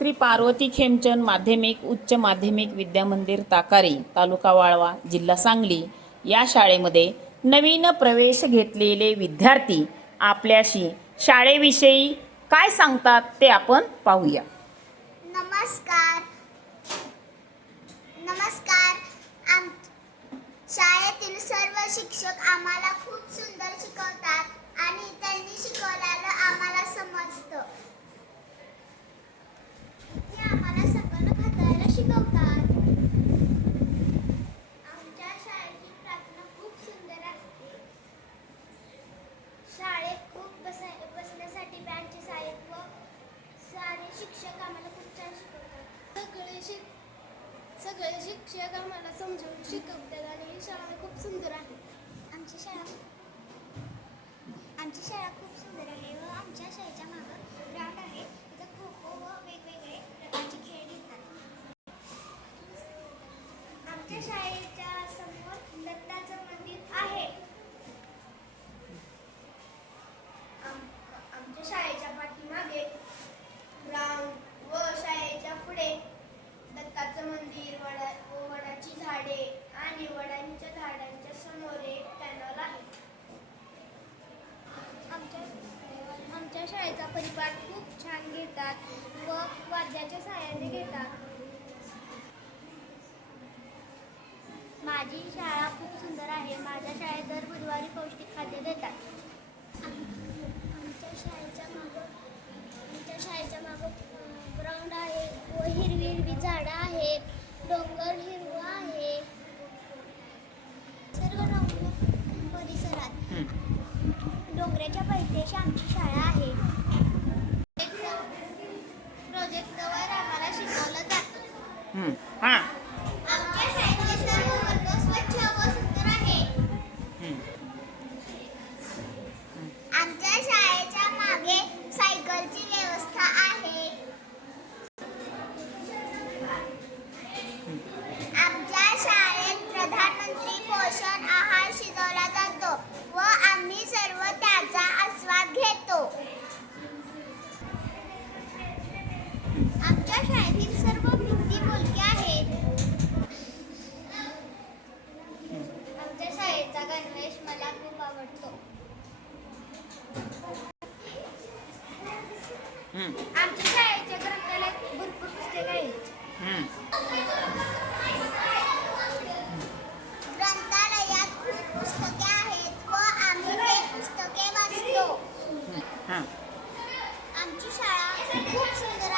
श्री पार्वती खेमचंद माध्यमिक उच्च माध्यमिक विद्यामंदिर ताकारी तालुका वाळवा जिल्हा सांगली या शाळेमध्ये नवीन प्रवेश घेतलेले विद्यार्थी आपल्याशी शाळेविषयी काय सांगतात ते आपण पाहूया. नमस्कार. नमस्कार. आम शाळेतील सर्व शिक्षक आम्हाला खूप सुंदर शिकवतात आणि त्यांनी शिकवलेलं आम्हाला सम इथे आम्हाला संगणक हाताळायला शिकवतात आमच्या शाळेची प्रार्थना खूप सुंदर असते शाळेत खूप बसाय बसण्यासाठी बँचेस आहेत व सारे शिक्षक आम्हाला खूप छान शिकवतात. सगळे शिक सगळे शिक्षक आम्हाला समजावून शिकवतात आणि ही शाळा खूप सुंदर आहे. आमची शाळा आमची शाळा खूप सुंदर आहे व आमच्या शाळेच्या मागं ग्राउंड आहे. तिथं खो खो व वेगवेगळे प्रकारचे खेळ घेतात. आमच्या शाळेच्या समोर दत्ताचं मंदिर आहे आम- आमच्या शाळेच्या पाठीमागे ग्राउंड व शाळेच्या पुढे दत्ताचं मंदिर वडा व वडाची झाडे आणि झाडांच्या समोर एक कॅनल आहे. आमच्या आमच्या शाळेचा परिपाठ खूप छान घेतात व वाद्याच्या सहाय्याने घेतात. माझी शाळा खूप सुंदर आहे. माझ्या शाळेत दर बुधवारी पौष्टिक खाद्य देतात. आमच्या शाळेच्या मागं आमच्या शाळेच्या मागं ग्राउंड आहे व हिरवी हिरवी झाडं आहेत. डोंगर हिरवा आहे सर्व डोंगर परिसरात डोंगराच्या पैठेशी आमची शाळा आहे. प्रोजेक्टवर आम्हाला शिकवलं जातं. हां हां आमच्या शाळेचे सर्व वर्ग स्वच्छ व सुंदर आहे हं. आमच्या शाळेच्या मागे सायकलची व्यवस्था आहे आमच्या शाळेत प्रधानमंत्री पोषण आहार शिजवला जातो व आम्ही सर्व त्याचा आस्वाद घेतो आमच्या शाळेतील सर्व भिंती बोलक्या आहेत. आमच्या शाळेचा गणवेश मला खूप आवडतो. आमच्या शाळेच्या ग्रंथालयात भरपूर पुस्तके आहेत. ग्रंथालयात खूप पुस्तके आहेत व आम्ही ते पुस्तके वाचतो. आमची शाळा खूप सुंदर